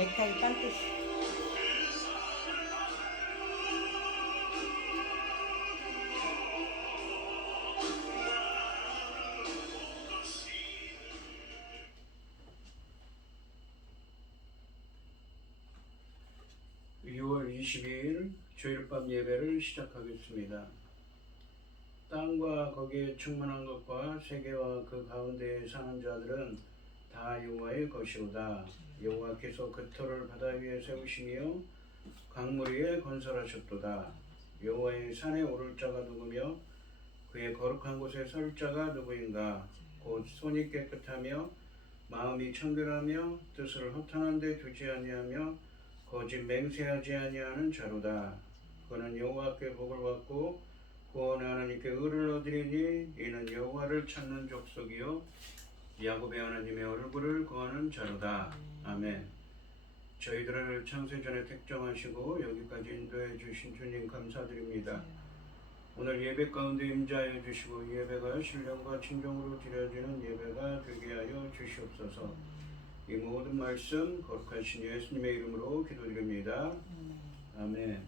넥타이 딴 뜻이. (6월 22일) 주일밤 예배를 시작하겠습니다. 땅과 거기에 충만한 것과 세계와 그 가운데에 사는 자들은 다 여호와의 것이로다. 여호와께서 그 터를 바다 위에 세우시며 강물 위에 건설하셨도다. 여호와의 산에 오를 자가 누구며 그의 거룩한 곳에 설 자가 누구인가? 곧 손이 깨끗하며 마음이 청결하며 뜻을 허탄한 데 두지 아니하며 거짓 맹세하지 아니하는 자로다. 그는 여호와께 복을 받고 구원의 하나님께 의를 얻으리니 이는 여호와를 찾는 족속이요 야곱의 하나님의 얼굴을 구하는 자로다. 아멘. 저희들을 창세전에 택정하시고 여기까지 인도해 주신 주님 감사드립니다. 오늘 예배 가운데 임재하여 주시고 예배가 신령과 진정으로 드려지는 예배가 되게 하여 주시옵소서. 이 모든 말씀 거룩하신 예수님의 이름으로 기도드립니다. 아멘.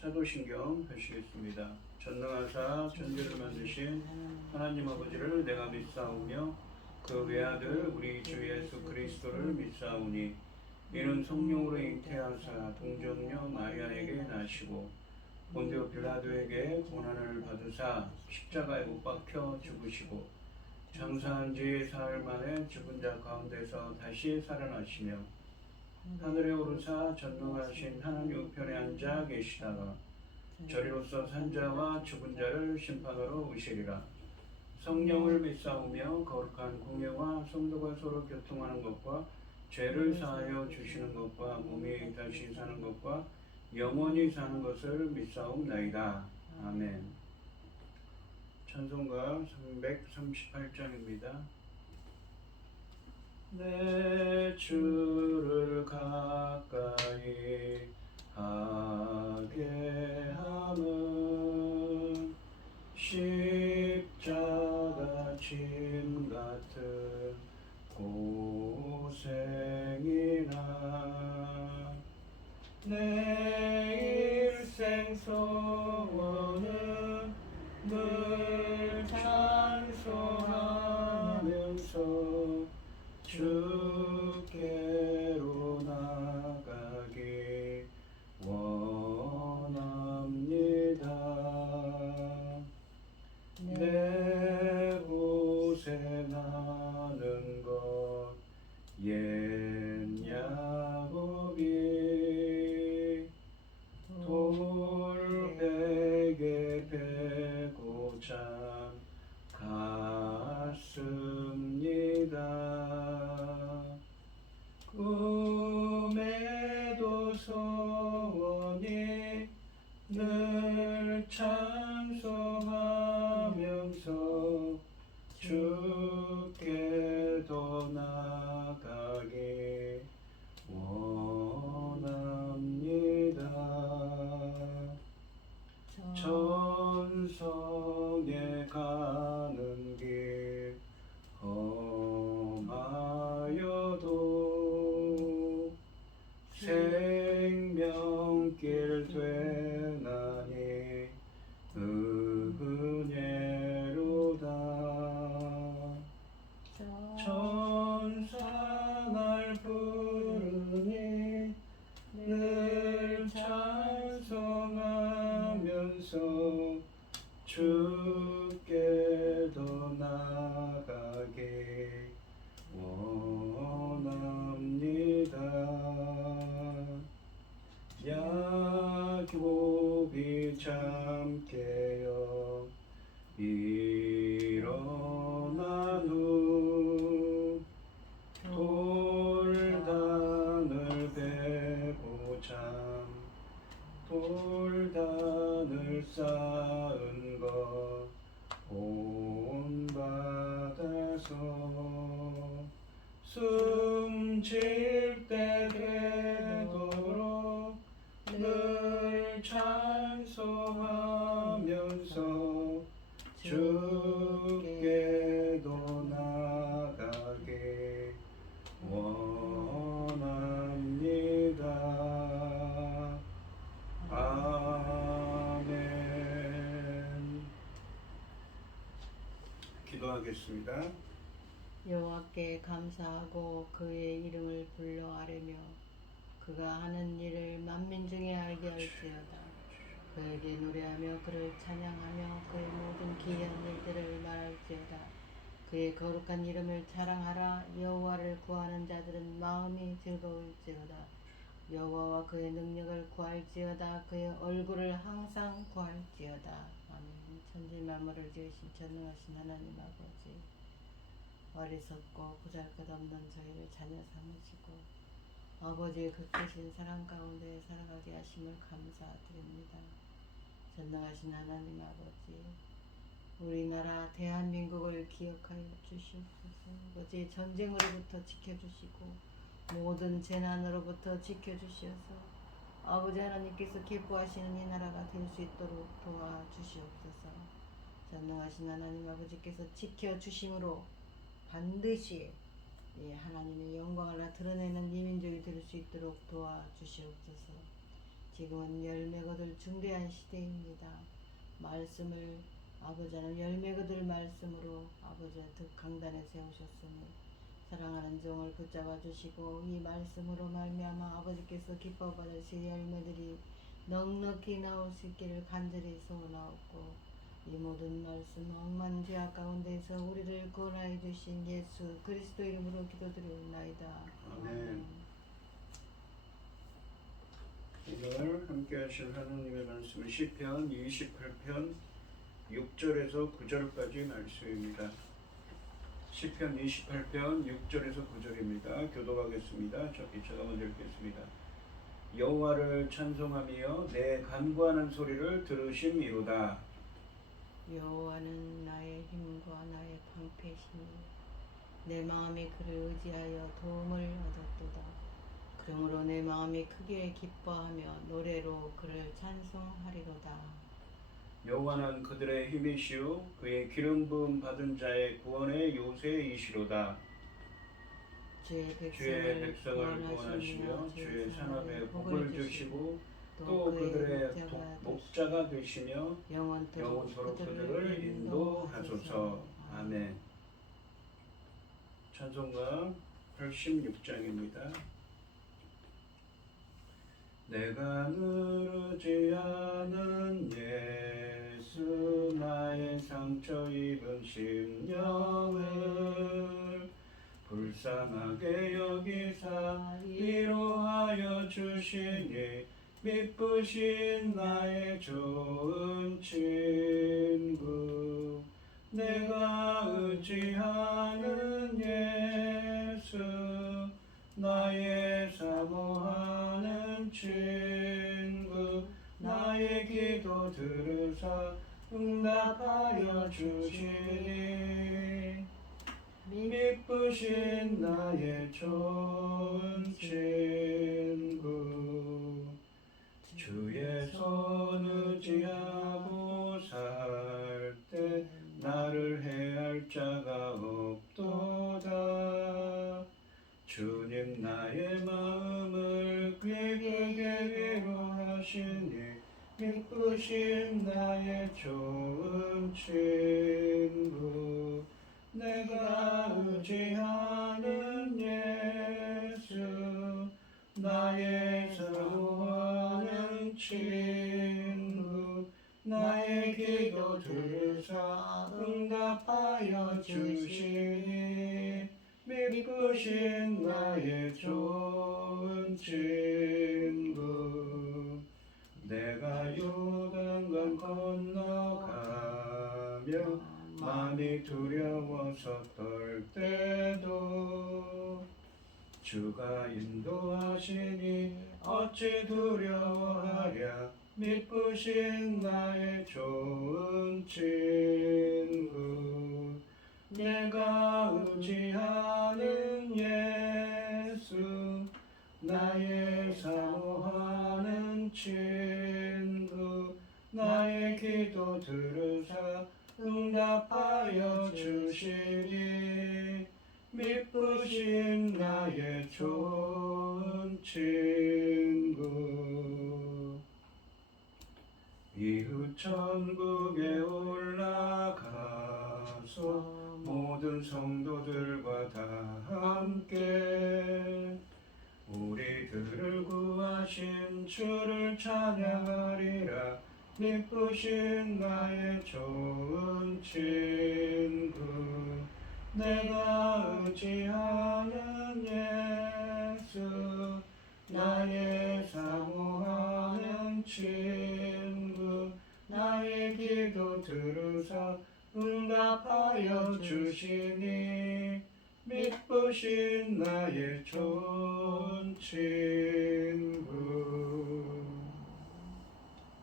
사도신경 펴시겠습니다. 전능하사 천지를 만드신 하나님 아버지를 내가 믿사오며 그 외아들 우리 주 예수 그리스도를 믿사오니 이는 성령으로 잉태하사 동정녀 마리아에게 나시고 본디오 빌라도에게 고난을 받으사 십자가에 못 박혀 죽으시고 장사한 지 사흘 만에 죽은 자 가운데서 다시 살아나시며 하늘에 오르사 전능하신 하나님 우편에 앉아 계시다가 저리로서 산자와 죽은 자를 심판하러 오시리라. 성령을 믿사오며 거룩한 공예와 성도가 서로 교통하는 것과 죄를 사하여 주시는 것과 몸이 다시 사는 것과 영원히 사는 것을 믿사옵나이다. 아멘. 찬송가 338장입니다. 내 주를 가까이 하게 함은 십자가 짐 같은 고생이나 내 일생 소원은 늘 찬송하면서 주께로 나가기 원합니다. 내 고생하는 것 옛 야곱이 돌베개 베고 잠 갔습니다. 꿈에도 소원이 늘 찬송하면서 주께도 나가기 넘칠 때 되도록 늘 찬송하면서 주께도 나가게 원합니다. 아멘. 기도하겠습니다. 여호와께 감사하고 그의 이름을 불러 아뢰며 그가 하는 일을 만민 중에 알게 할지어다. 그에게 노래하며 그를 찬양하며 그의 모든 기이한 일들을 말할지어다. 그의 거룩한 이름을 자랑하라. 여호와를 구하는 자들은 마음이 즐거울지어다. 여호와와 그의 능력을 구할지어다. 그의 얼굴을 항상 구할지어다. 아멘. 천지 만물을 지으신 전능하신 하나님 아버지, 어리석고 보잘것없는 저희를 자녀 삼으시고 아버지의 극되신 사랑 가운데 살아가게 하심을 감사드립니다. 전능하신 하나님 아버지, 우리나라 대한민국을 기억하여 주시옵소서. 아버지, 전쟁으로부터 지켜주시고 모든 재난으로부터 지켜주시어서 아버지 하나님께서 기뻐하시는 이 나라가 될 수 있도록 도와주시옵소서. 전능하신 하나님 아버지께서 지켜주심으로 반드시 하나님의 영광을 드러내는 이 민족이 될 수 있도록 도와주시옵소서. 지금은 열매 거둘 중대한 시대입니다. 말씀을 아버지 하나님 열매 거둘 말씀으로 아버지 강단에 세우셨으니 사랑하는 종을 붙잡아 주시고 이 말씀으로 말미암아 아버지께서 기뻐 받으실 열매들이 넉넉히 나올 수 있기를 간절히 소원하옵고, 이 모든 말씀 억만 죄악 가운데서 우리를 구원하여 주신 예수 그리스도 이름으로 기도드리옵나이다. 아멘. 오늘 함께 하실 하나님의 말씀은 시편 28편 6절에서 9절까지 말씀입니다. 시편 28편 6절에서 9절입니다. 교독하겠습니다. 제가 먼저 읽겠습니다. 여호와를 찬송하며 내 간구하는 소리를 들으심이로다. 여호와는 나의 힘과 나의 방패시니 내 마음이 그를 의지하여 도움을 얻었도다. 그러므로 내 마음이 크게 기뻐하며 노래로 그를 찬송하리로다. 여호와는 그들의 힘이시오 그의 기름 부음 받은 자의 구원의 요새이시로다. 주의 백성을 구원하시며 주의 산업에 복을 주시고 또 그들의 목자가 되시며 영원토록 그들을 인도하소서. 아멘. 찬송가 86장입니다. 내가 늘 의지하는 예수 나의 상처 입은 심령을 불쌍하게 여기사 위로하여 주시니 미쁘신 나의 좋은 친구. 내가 의지하는 예수 나의 사모하는 친구. 나의 기도 들으사 응답하여 주시니 미쁘신 나의 좋은 친구. 주의 손 의지하고 살 때 나를 해할 자가 없도다. 주님 나의 마음을 꾀게 위로하시니 미쁘신 나의 좋은 친구. 내가 의지하는 예수 나의 사모하는 친구. 나의 기도 들으사 응답하여 주시니 미쁘신 나의 좋은 친구. 내가 요단강 건너가며 마음이 두려워서 떨 때도 주가 인도하시니 어찌 두려워하랴. 미쁘신 나의 좋은 친구. 내가 의지하는 예수 기도 들으사 응답하여 주시니 미쁘신 나의 좋은 친구. 이후 천국에 올라가서 모든 성도들과 다 함께 우리들을 구하신 주를 찬양하리라. 미쁘신 나의 좋은 친구, 내가 의지하는 예수, 나의 사모하는 친구, 나의 기도 들으사 응답하여 주시니 미쁘신 나의 좋은 친구.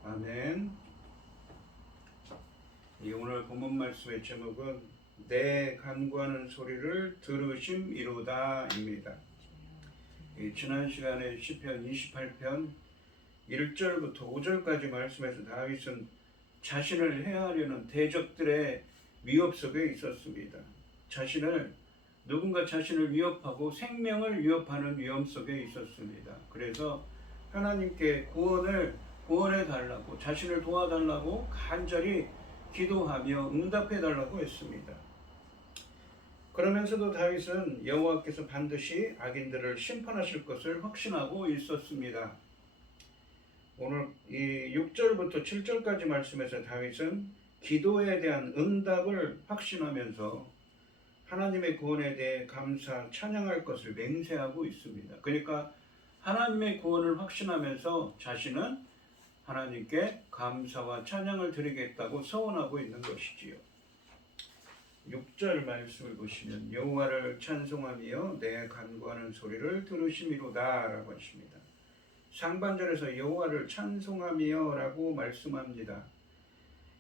아멘. 이 오늘 본문 말씀의 제목은 내 간구하는 소리를 들으심이로다입니다. 지난 시간에 시편 28편 1절부터 5절까지 말씀에서 다윗은 자신을 해하려는 대적들의 위협 속에 있었습니다. 누군가 자신을 위협하고 생명을 위협하는 위험 속에 있었습니다. 그래서 하나님께 구원해 달라고, 자신을 도와달라고 간절히 기도하며 응답해 달라고 했습니다. 그러면서도 다윗은 여호와께서 반드시 악인들을 심판하실 것을 확신하고 있었습니다. 오늘 이 6절부터 7절까지 말씀에서 다윗은 기도에 대한 응답을 확신하면서 하나님의 구원에 대해 감사, 찬양할 것을 맹세하고 있습니다. 그러니까 하나님의 구원을 확신하면서 자신은 하나님께 감사와 찬양을 드리겠다고 서원하고 있는 것이지요. 6절 말씀을 보시면 여호와를 찬송하며 내 간구하는 소리를 들으심이로다 라고 하십니다. 상반절에서 여호와를 찬송하며 라고 말씀합니다.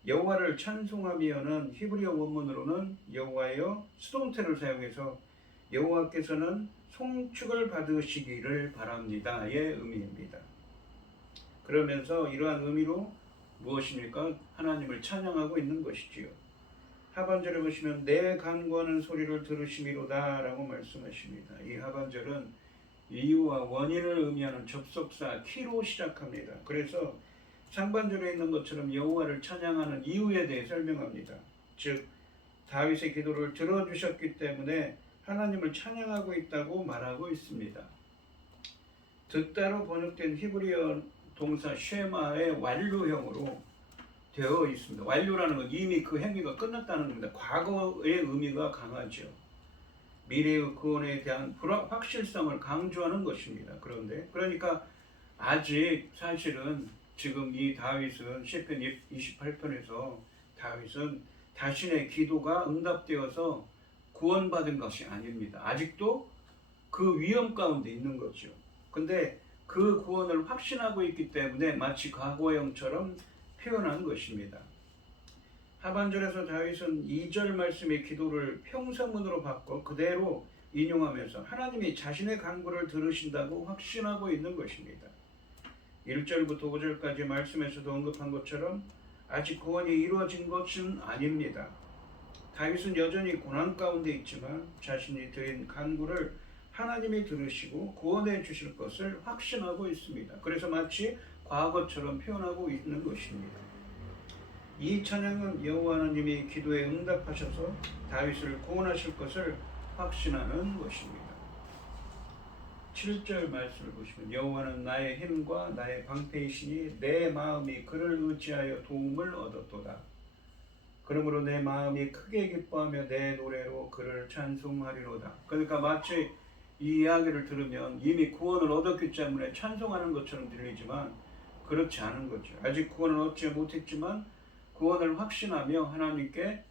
여호와를 찬송하며는 히브리어 원문으로는 여호와여 수동태를 사용해서 여호와께서는 송축을 받으시기를 바랍니다의 의미입니다. 그러면서 이러한 의미로 무엇입니까? 하나님을 찬양하고 있는 것이지요. 하반절에 보시면 내 간구하는 소리를 들으심이로다 라고 말씀하십니다. 이 하반절은 이유와 원인을 의미하는 접속사 키로 시작합니다. 그래서 상반절에 있는 것처럼 여호와를 찬양하는 이유에 대해 설명합니다. 즉 다윗의 기도를 들어주셨기 때문에 하나님을 찬양하고 있다고 말하고 있습니다. 듣다로 번역된 히브리어 동사 쉐마의 완료형으로 되어 있습니다. 완료라는 건 이미 그 행위가 끝났다는 겁니다. 과거의 의미가 강하죠. 미래의 구원에 대한 확실성을 강조하는 것입니다. 그러니까 아직 사실은 지금 이 다윗은 시편 28편에서 다윗은 자신의 기도가 응답되어서 구원받은 것이 아닙니다. 아직도 그 위험 가운데 있는 거죠. 근데 그 구원을 확신하고 있기 때문에 마치 과거형처럼 표현한 것입니다. 하반절에서 다윗은 2절 말씀의 기도를 평서문으로 바꿔 그대로 인용하면서 하나님이 자신의 간구를 들으신다고 확신하고 있는 것입니다. 1절부터 5절까지 말씀에서도 언급한 것처럼 아직 구원이 이루어진 것은 아닙니다. 다윗은 여전히 고난 가운데 있지만 자신이 드린 간구를 하나님이 들으시고 구원해 주실 것을 확신하고 있습니다. 그래서 마치 과거처럼 표현하고 있는 것입니다. 이 찬양은 여호와 하나님이 기도에 응답하셔서 다윗을 구원하실 것을 확신하는 것입니다. 7절 말씀을 보시면 여호와는 나의 힘과 나의 방패이시니 내 마음이 그를 의지하여 도움을 얻었도다. 그러므로 내 마음이 크게 기뻐하며 내 노래로 그를 찬송하리로다. 그러니까 마치 이 이야기를 들으면 이미 구원을 얻었기 때문에 찬송하는 것처럼 들리지만 그렇지 않은 거죠. 아직 구원을 얻지 못했지만 구원을 확신하며 하나님께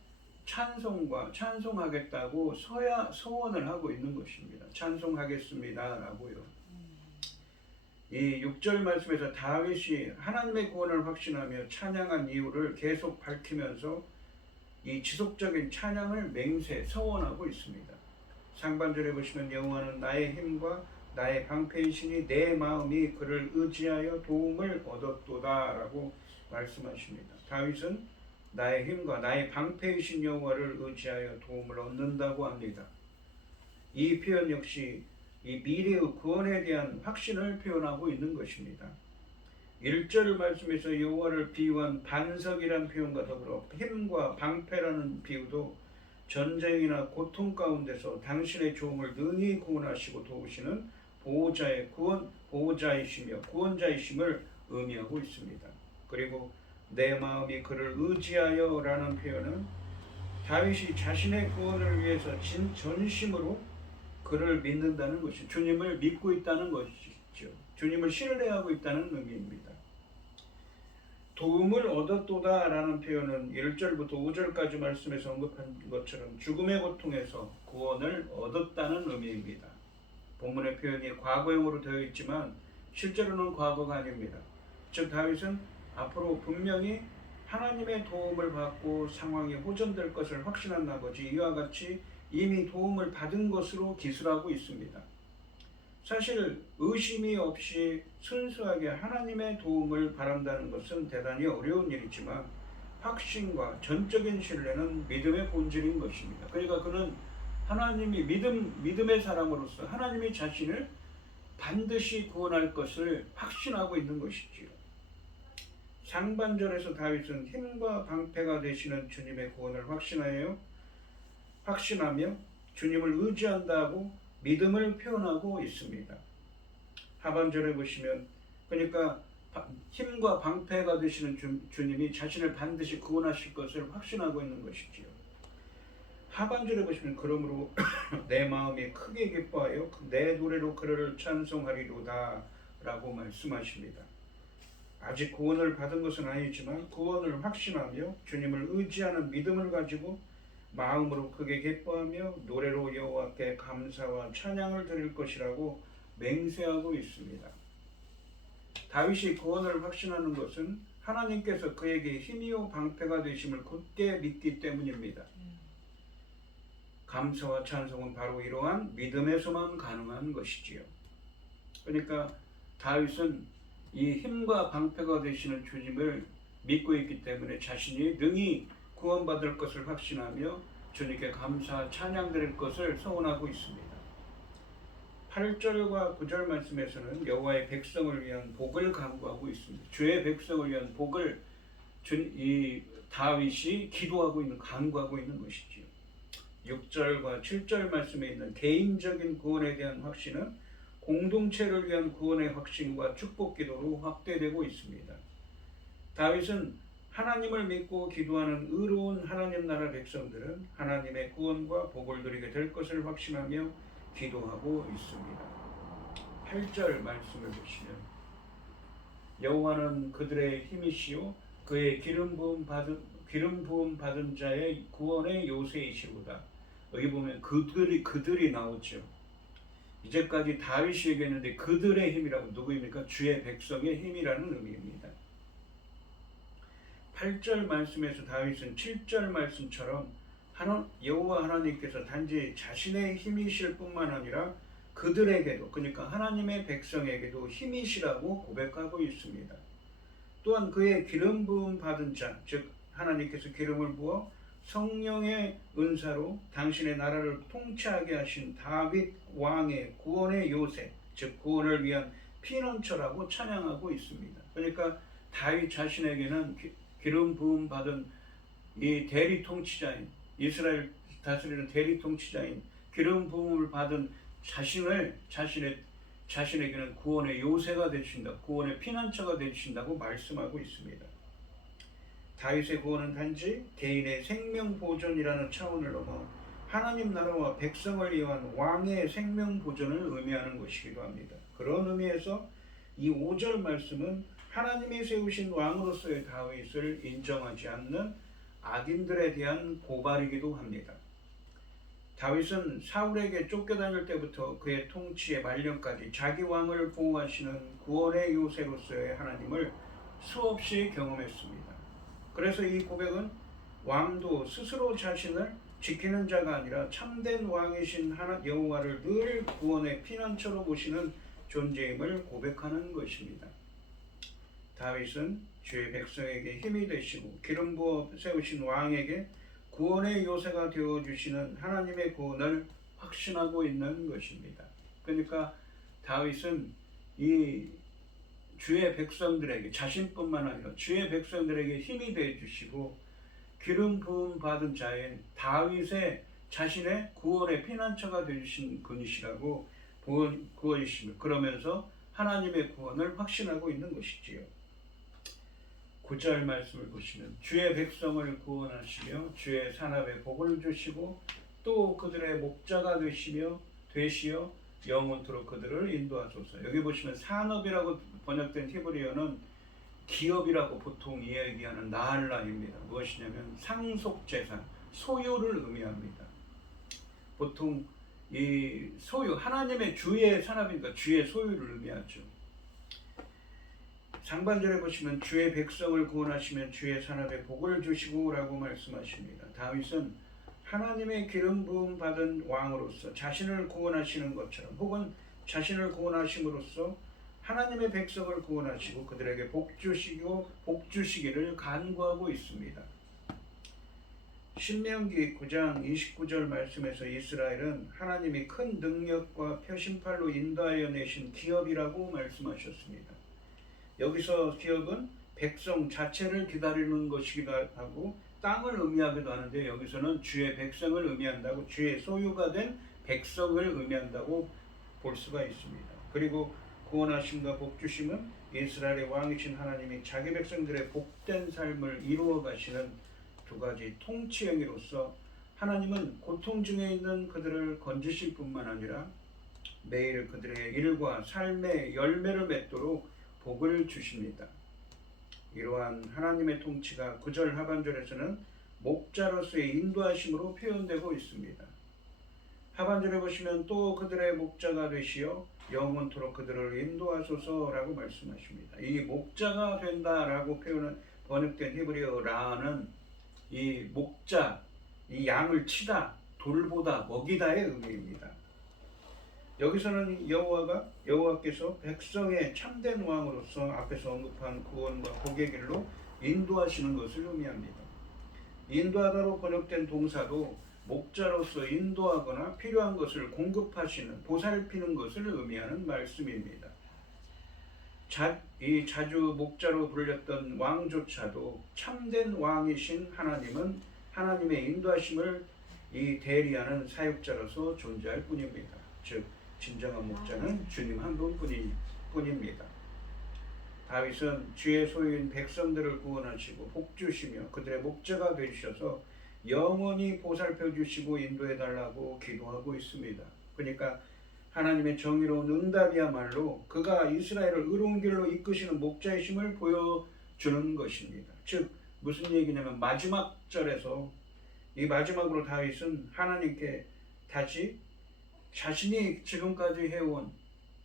찬송하겠다고 소원을 하고 있는 것입니다. 찬송하겠습니다 라고요. 이 6절 말씀에서 다윗이 하나님의 구원을 확신하며 찬양한 이유를 계속 밝히면서 이 지속적인 찬양을 서원하고 있습니다. 상반절에 보시면 여호와는 나의 힘과 나의 방패이시니 내 마음이 그를 의지하여 도움을 얻었도다 라고 말씀하십니다. 다윗은 나의 힘과 나의 방패이신 여호와를 의지하여 도움을 얻는다고 합니다. 이 표현 역시 이 미래의 구원에 대한 확신을 표현하고 있는 것입니다. 1절 말씀에서 여호와를 비유한 반석이란 표현과 더불어 힘과 방패라는 비유도 전쟁이나 고통 가운데서 당신의 종을 능히 구원하시고 도우시는 보호자이시며 구원자이심을 의미하고 있습니다. 그리고 내 마음이 그를 의지하여 라는 표현은 다윗이 자신의 구원을 위해서 전심으로 그를 믿는다는 것이, 주님을 믿고 있다는 것이죠. 주님을 신뢰하고 있다는 의미입니다. 도움을 얻었도다 라는 표현은 1절부터 5절까지 말씀에서 언급한 것처럼 죽음의 고통에서 구원을 얻었다는 의미입니다. 본문의 표현이 과거형으로 되어 있지만 실제로는 과거가 아닙니다. 즉 다윗은 앞으로 분명히 하나님의 도움을 받고 상황이 호전될 것을 확신한 나머지 이와 같이 이미 도움을 받은 것으로 기술하고 있습니다. 사실 의심이 없이 순수하게 하나님의 도움을 바란다는 것은 대단히 어려운 일이지만 확신과 전적인 신뢰는 믿음의 본질인 것입니다. 그러니까 그는 하나님이 믿음의 사람으로서 하나님이 자신을 반드시 구원할 것을 확신하고 있는 것이지요. 상반절에서 다윗은 힘과 방패가 되시는 주님의 구원을 확신하며 주님을 의지한다고 믿음을 표현하고 있습니다. 하반절에 보시면 그러니까 힘과 방패가 되시는 주님이 자신을 반드시 구원하실 것을 확신하고 있는 것이지요. 하반절에 보시면 그러므로 내 마음이 크게 기뻐하여 내 노래로 그를 찬송하리로다 라고 말씀하십니다. 아직 구원을 받은 것은 아니지만 구원을 확신하며 주님을 의지하는 믿음을 가지고 마음으로 크게 기뻐하며 노래로 여호와께 감사와 찬양을 드릴 것이라고 맹세하고 있습니다. 다윗이 구원을 확신하는 것은 하나님께서 그에게 힘이요 방패가 되심을 굳게 믿기 때문입니다. 감사와 찬송은 바로 이러한 믿음에서만 가능한 것이지요. 그러니까 다윗은 이 힘과 방패가 되시는 주님을 믿고 있기 때문에 자신이 능히 구원받을 것을 확신하며 주님께 감사 찬양 드릴 것을 소원하고 있습니다. 8절과 9절 말씀에서는 여호와의 백성을 위한 복을 간구하고 있습니다. 주의 백성을 위한 복을 이 다윗이 간구하고 있는 것이지요. 6절과 7절 말씀에 있는 개인적인 구원에 대한 확신은 공동체를 위한 구원의 확신과 축복 기도로 확대되고 있습니다. 다윗은 하나님을 믿고 기도하는 의로운 하나님 나라 백성들은 하나님의 구원과 복을 누리게 될 것을 확신하며 기도하고 있습니다. 8절 말씀을 보시면 여호와는 그들의 힘이시요 그의 기름 부음 받은 자의 구원의 요새이시로다. 여기 보면 그들이 나오죠. 이제까지 다윗이 얘기했는데 그들의 힘이라고 누구입니까? 주의 백성의 힘이라는 의미입니다. 8절 말씀에서 다윗은 7절 말씀처럼 여호와 하나님께서 단지 자신의 힘이실 뿐만 아니라 그들에게도, 그러니까 하나님의 백성에게도 힘이시라고 고백하고 있습니다. 또한 그의 기름 부음 받은 자, 즉 하나님께서 기름을 부어 성령의 은사로 당신의 나라를 통치하게 하신 다윗 왕의 구원의 요새, 즉 구원을 위한 피난처라고 찬양하고 있습니다. 그러니까 다윗 자신에게는 기름 부음 받은 이 대리 통치자인, 이스라엘 다스리는 대리 통치자인 기름 부음을 받은 자신에게는 구원의 요새가 되신다, 구원의 피난처가 되신다고 말씀하고 있습니다. 다윗의 구원은 단지 개인의 생명 보존이라는 차원을 넘어 하나님 나라와 백성을 위한 왕의 생명 보존을 의미하는 것이기도 합니다. 그런 의미에서 이 5절 말씀은 하나님이 세우신 왕으로서의 다윗을 인정하지 않는 악인들에 대한 고발이기도 합니다. 다윗은 사울에게 쫓겨다닐 때부터 그의 통치의 말년까지 자기 왕을 보호하시는 구원의 요새로서의 하나님을 수없이 경험했습니다. 그래서 이 고백은 왕도 스스로 자신을 지키는 자가 아니라 참된 왕이신 여호와를 늘 구원의 피난처로 보시는 존재임을 고백하는 것입니다. 다윗은 주의 백성에게 힘이 되시고 기름 부어 세우신 왕에게 구원의 요새가 되어 주시는 하나님의 구원을 확신하고 있는 것입니다. 그러니까 다윗은 이 주의 백성들에게, 자신뿐만 아니라 주의 백성들에게 힘이 되어 주시고 기름 부음 받은 자인 다윗의 자신의 구원의 피난처가 되주신 분이시라고 구원이시며, 그러면서 하나님의 구원을 확신하고 있는 것이지요. 9절 말씀을 보시면 주의 백성을 구원하시며 주의 산업에 복을 주시고 또 그들의 목자가 되시어 영원토록 그들을 인도하소서. 여기 보시면 산업이라고 번역된 히브리어는 기업이라고 보통 이야기하는 나할라입니다. 무엇이냐면 상속재산, 소유를 의미합니다. 보통 이 소유, 하나님의 주의 산업이니까 주의 소유를 의미하죠. 상반절에 보시면 주의 백성을 구원하시면 주의 산업에 복을 주시고 라고 말씀하십니다. 다윗은 하나님의 기름 부음 받은 왕으로서 자신을 구원하시는 것처럼, 혹은 자신을 구원하심으로써 하나님의 백성을 구원하시고 그들에게 복 주시기를 간구하고 있습니다. 신명기 9장 29절 말씀에서 이스라엘은 하나님이 큰 능력과 표심팔로 인도하여 내신 기업이라고 말씀하셨습니다. 여기서 기업은 백성 자체를 기다리는 것이기도 하고 땅을 의미하기도 하는데, 여기서는 주의 백성을 의미한다고, 주의 소유가 된 백성을 의미한다고 볼 수가 있습니다. 그리고 구원하심과 복주심은 이스라엘의 왕이신 하나님이 자기 백성들의 복된 삶을 이루어 가시는 두 가지 통치 행위로서 하나님은 고통 중에 있는 그들을 건지실 뿐만 아니라 매일 그들의 일과 삶의 열매를 맺도록 복을 주십니다. 이러한 하나님의 통치가 9절 하반절에서는 목자로서의 인도하심으로 표현되고 있습니다. 하반절에 보시면 또 그들의 목자가 되시어 영원토록 그들을 인도하소서라고 말씀하십니다. 이 목자가 된다라고 번역된 히브리어 라는 이 목자, 이 양을 치다, 돌보다, 먹이다의 의미입니다. 여기서는 여호와께서 백성의 참된 왕으로서 앞에서 언급한 구원과 복의 길로 인도하시는 것을 의미합니다. 인도하다로 번역된 동사도 목자로서 인도하거나 필요한 것을 공급하시는, 보살피는 것을 의미하는 말씀입니다. 이 자주 목자로 불렸던 왕조차도 참된 왕이신 하나님은 하나님의 인도하심을 이 대리하는 사역자로서 존재할 뿐입니다. 즉 진정한 목자는 주님 한 분뿐입니다. 다윗은 주의 소유인 백성들을 구원하시고 복주시며 그들의 목자가 되셔서 영원히 보살펴 주시고 인도해 달라고 기도하고 있습니다. 그러니까 하나님의 정의로운 응답이야말로 그가 이스라엘을 의로운 길로 이끄시는 목자이심을 보여주는 것입니다. 즉 무슨 얘기냐면 마지막 절에서 이 마지막으로 다윗은 하나님께 다시 자신이 지금까지 해온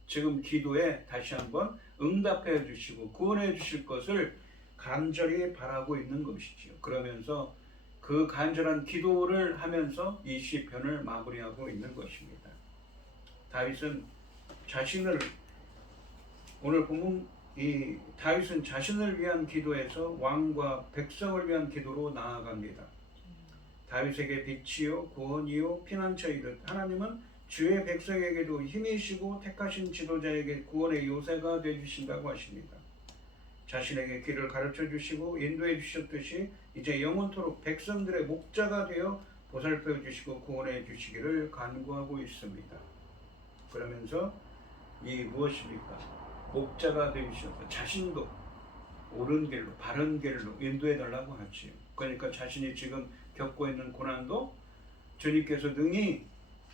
지금 기도에 다시 한번 응답해 주시고 구원해 주실 것을 간절히 바라고 있는 것이지요. 그러면서 그 간절한 기도를 하면서 이 시편을 마무리하고 있는 것입니다. 다윗은 오늘 보면 이 다윗은 자신을 위한 기도에서 왕과 백성을 위한 기도로 나아갑니다. 다윗에게 빛이요 구원이요 피난처이듯 하나님은 주의 백성에게도 힘이시고 택하신 지도자에게 구원의 요새가 되어주신다고 하십니다. 자신에게 길을 가르쳐 주시고 인도해 주셨듯이 이제 영원토록 백성들의 목자가 되어 보살펴 주시고 구원해 주시기를 간구하고 있습니다. 그러면서 이 무엇입니까? 목자가 되셔서 자신도 옳은 길로, 바른 길로 인도해 달라고 하지요. 그러니까 자신이 지금 겪고 있는 고난도 주님께서 능히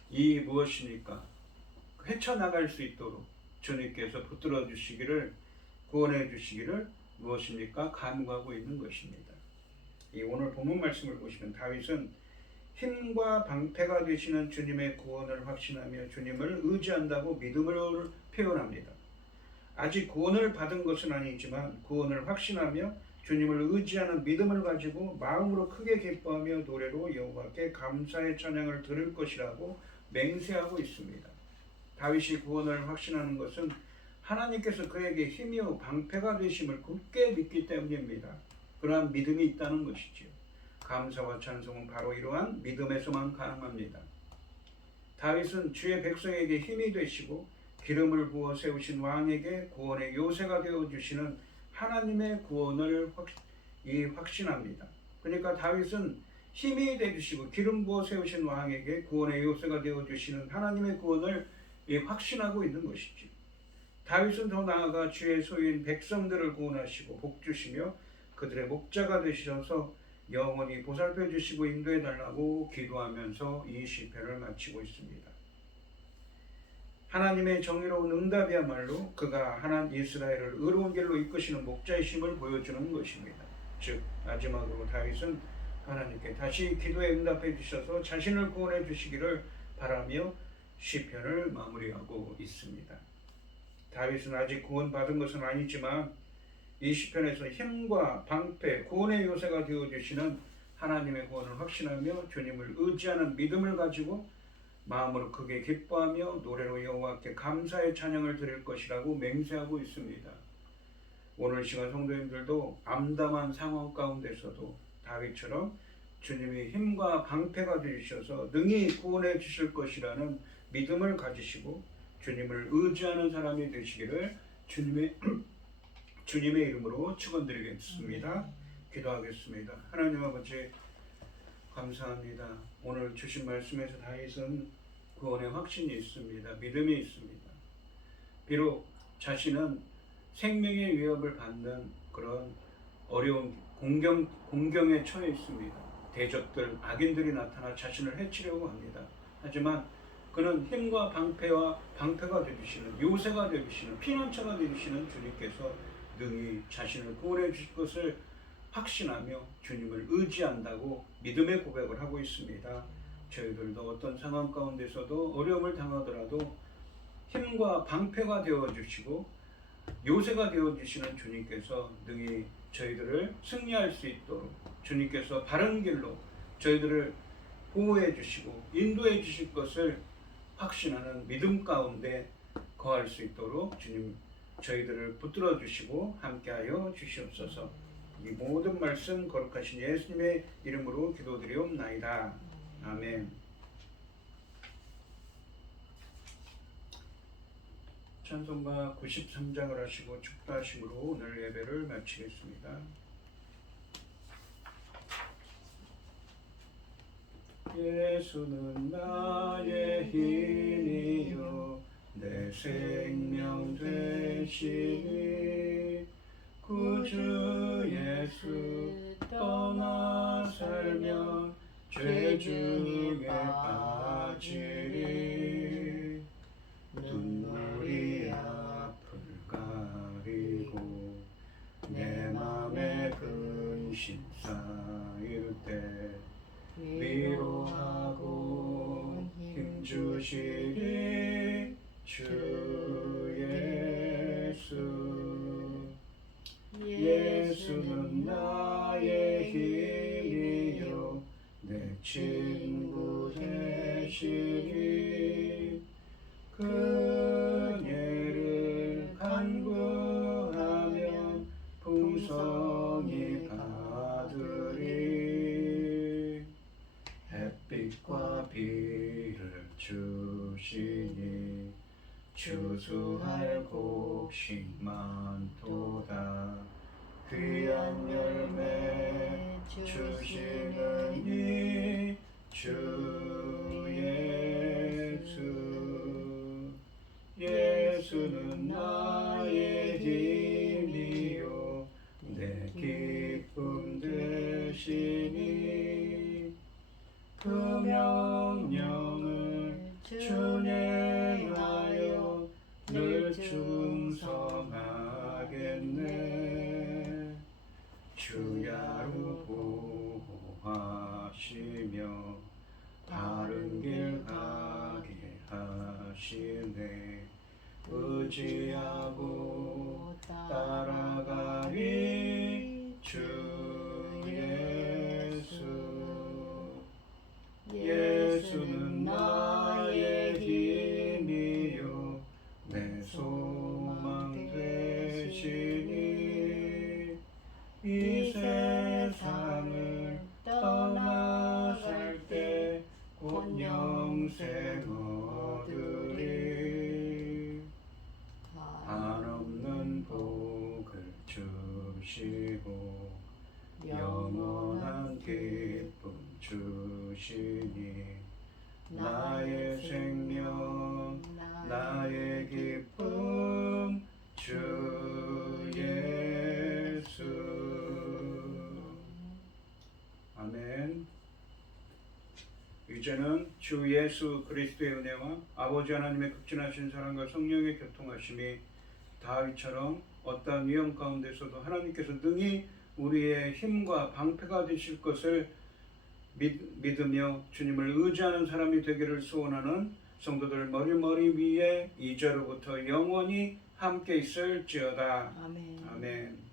이 무엇입니까? 헤쳐나갈 수 있도록 주님께서 붙들어 주시기를, 구원해 주시기를 무엇입니까? 간구하고 있는 것입니다. 이 오늘 본문 말씀을 보시면 다윗은 힘과 방패가 되시는 주님의 구원을 확신하며 주님을 의지한다고 믿음을 표현합니다. 아직 구원을 받은 것은 아니지만 구원을 확신하며 주님을 의지하는 믿음을 가지고 마음으로 크게 기뻐하며 노래로 여호와께 감사의 찬양을 들을 것이라고 맹세하고 있습니다. 다윗이 구원을 확신하는 것은 하나님께서 그에게 힘이요 방패가 되심을 굳게 믿기 때문입니다. 그러한 믿음이 있다는 것이지요. 감사와 찬송은 바로 이러한 믿음에서만 가능합니다. 다윗은 주의 백성에게 힘이 되시고 기름을 부어 세우신 왕에게 구원의 요새가 되어주시는 하나님의 구원을 확신합니다. 그러니까 다윗은 힘이 되주시고 기름 부어 세우신 왕에게 구원의 요새가 되어주시는 하나님의 구원을 확신하고 있는 것이죠. 다윗은 더 나아가 주의 소유인 백성들을 구원하시고 복주시며 그들의 목자가 되시셔서 영원히 보살펴 주시고 인도해 달라고 기도하면서 이 시편을 마치고 있습니다. 하나님의 정의로운 응답이야말로 그가 하나님 이스라엘을 의로운 길로 이끄시는 목자이심을 보여주는 것입니다. 즉 마지막으로 다윗은 하나님께 다시 기도에 응답해 주셔서 자신을 구원해 주시기를 바라며 시편을 마무리하고 있습니다. 다윗은 아직 구원받은 것은 아니지만 이 시편에서 힘과 방패, 구원의 요새가 되어주시는 하나님의 구원을 확신하며 주님을 의지하는 믿음을 가지고 마음으로 크게 기뻐하며 노래로 여호와께 감사의 찬양을 드릴 것이라고 맹세하고 있습니다. 오늘 시간 성도님들도 암담한 상황 가운데서도 다윗처럼 주님이 힘과 방패가 되셔서 능히 구원해 주실 것이라는 믿음을 가지시고 주님을 의지하는 사람이 되시기를 주님의 이름으로 축원드리겠습니다. 기도하겠습니다. 하나님 아버지 감사합니다. 오늘 주신 말씀에서 다윗은 구원의 확신이 있습니다. 믿음이 있습니다. 비록 자신은 생명의 위협을 받는 그런 어려운 공경에 처해 있습니다. 대적들, 악인들이 나타나 자신을 해치려고 합니다. 하지만 그는 힘과 방패가 되주시는 요새가 되주시는 피난처가 되주시는 주님께서 능히 자신을 구원해 주실 것을 확신하며 주님을 의지한다고 믿음의 고백을 하고 있습니다. 저희들도 어떤 상황 가운데서도 어려움을 당하더라도 힘과 방패가 되어주시고 요새가 되어주시는 주님께서 능히 저희들을 승리할 수 있도록 주님께서 바른 길로 저희들을 보호해 주시고 인도해 주실 것을 확신하는 믿음 가운데 거할 수 있도록 주님 저희들을 붙들어 주시고 함께하여 주시옵소서. 이 모든 말씀 거룩하신 예수님의 이름으로 기도드리옵나이다. 아멘. 찬송가 93장을 하시고 축도하심으로 오늘 예배를 마치겠습니다. 예수는 나의 힘이요 내 생명 되시니 구주 예수 떠나 살면 죄 중에 빠지리 눈물이 앞을 가리고 내 맘에 근심 쌓일 때 위로하고 힘주시리 주 예수. 예수는 나의 힘이요 내 친구 되시니 그녀를 간구하면 풍성히 받으리 햇빛과 비를 주시니 추수할 곡식 많도다 귀한 열매 주시는 이 주 예수. 예수는 나의 힘이요 내 기쁨 되시니 그 명령을 준행하여 늘 충성하겠네. 주야로 보호하시며 바른 길 가게 하시네. 의지하고 따라가리 주 예수. 예수는 나의 힘이요 내 소망 되시니 이 세상을 떠나갈 때 곧 영생 얻으리 한없는 복을 주시고 영원한 기쁨 주시니 나의 생명 나의 기쁨 주 예수. 아멘. 이제는 주 예수 그리스도의 은혜와 아버지 하나님의 극진하신 사랑과 성령의 교통하심이 다윗처럼 어떠한 위험 가운데서도 하나님께서 능히 우리의 힘과 방패가 되실 것을 믿으며 주님을 의지하는 사람이 되기를 소원하는 성도들 머리 위에 이제로부터 영원히 함께 있을지어다. 아멘. 아멘.